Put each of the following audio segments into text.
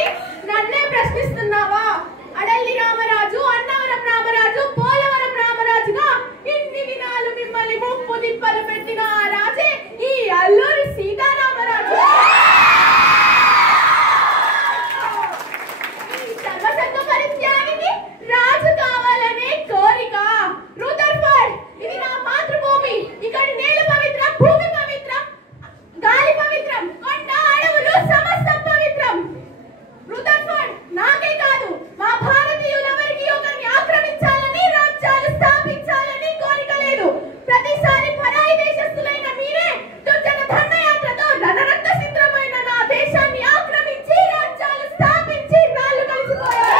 కూర్చొని నన్నే ప్రశ్నిస్తున్నావా? అడల్లి రామరాజు, అన్నవరం రామరాజు, పోలవరం రామరాజుగా ఇన్ని దినాలు మిమ్మల్ని ముప్పు తిప్పలు పెట్టిన ఆ రాజే ఈ అల్లూరి సీతారామరాజు. సర్వసంగ పరిత్యాగిని రాజు కావాలనే కోరిక. రూదర్ఫర్డ్, ఇది నా మాతృభూమి. ఇక్కడ నేల పవిత్రం, భూమి పవిత్రం, గాలి పవిత్రం, కొండ అడవులు సమస్తం పవిత్రం. రూదర్ఫర్డ్, నాకే కాదు మా భారతీయులెవరికి ఒకరిని ఆక్రమించాలని, రాజ్యాలు స్థాపించాలని కోరిక లేదు. ప్రతిసారి పరాయి దేశస్తులైన మీరే దుర్జన దండయాత్రతో రణరక్త సిద్ధమైన నా దేశాన్ని ఆక్రమించి రాజ్యాలు స్థాపించి రాళ్ళు కలిసిపోయారు.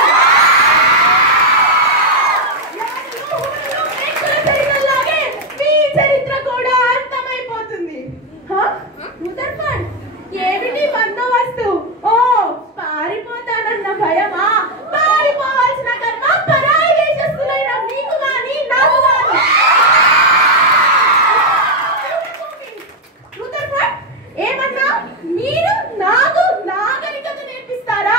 చరిత్రలాగే మీ చరిత్ర కూడా అంతమైపోతుంది. రూదర్ఫర్డ్, ఏమిటి బందోబస్తు? ఓ, పారిపోతానన్న భయమా? పారిపోవాల్సిన కర్మ పరాయి దేశస్తులైన మీకు గాని నాకు గాని. రూదర్ఫర్డ్, ఏమన్నా? మీరు నాకు నాగరికత నేర్పిస్తారా?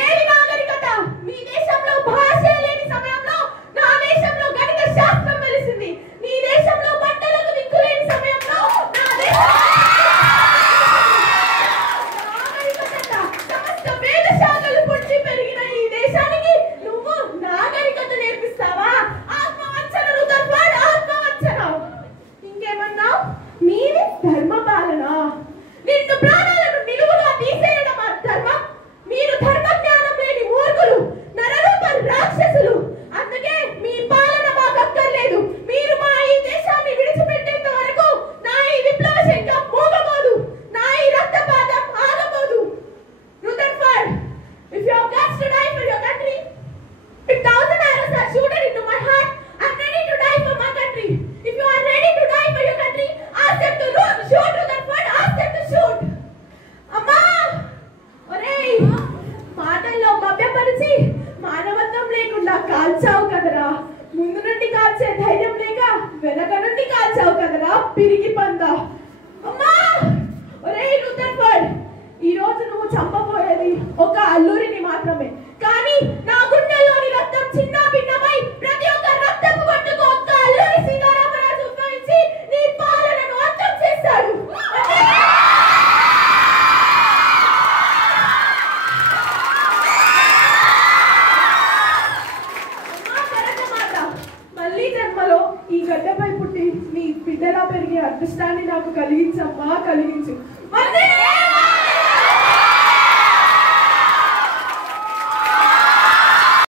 ఏది నాగరికత? మీ దేశంలో భాష లేని సమయంలో నా దేశంలో గణిత శాస్త్రం వెలిసింది. నీ దేశంలో బట్టలకు దిక్కులేని సమయంలో నా దేశం సమస్త వేద శాఖలు పుట్టి పెరిగిన ఈ దేశానికి నువ్వు నాగరికత నేర్పిస్తావా? ఆత్మవంచన రూదర్ఫర్డ్, ఆత్మవంచన. ఇంకేమన్నావు? మీది ధర్మపాలన. నిన్ను ప్రాణాలను నిలువుగా తీసేయడం ధర్మం. మీరు ధర్మ జ్ఞానం లేని మూర్ఖులు, నరరూప రాక్షసులు. అందుకే మీ పాలన మాకు అక్కర్లేదు. మీరు మా ఈ దేశాన్ని విడిచిపెట్టేంత వరకు నా ఈ విప్లవ శంఖం మోగబోదు, నా ఈ రక్తపాతం ఆగబోదు. Rutherford, if you have guts to die for your country, if 1,000 arrows are shooted into my heart, I'm ready to die for my country. If you are ready to die for your country, ask them to shoot, Rutherford, ask them to shoot. అమ్మా, ఒరేయ్, మాటల్లో మభ్యపరిచి మానవత్వం లేకుండా కాల్చావు కదరా. ముందు నుండి కాల్చే ధైర్యం లేక వెనక నుండి కాల్చావు కదరా పిరికి పంద. అమ్మా, ఒరేయ్ రూదర్ఫర్డ్, ఈ రోజు నువ్వు చంపబోయేది ఒక అల్లూరిని మాత్రమే. కానీ నా గుండెల్లోని రక్తం చిన్న భిన్నమై ప్రతి ఒక్క రక్తపు కొట్టుకు ఒక్క అల్లూరి సీతారామరాజు ఉద్భవించి నీ పాలనను అంతం చేస్తాడు. మళ్ళీ జన్మలో ఈ గడ్డపై పుట్టి నీ బిడ్డలా పెరిగే అదృష్టాన్ని నాకు కలిగించమ్మా, కలిగించు.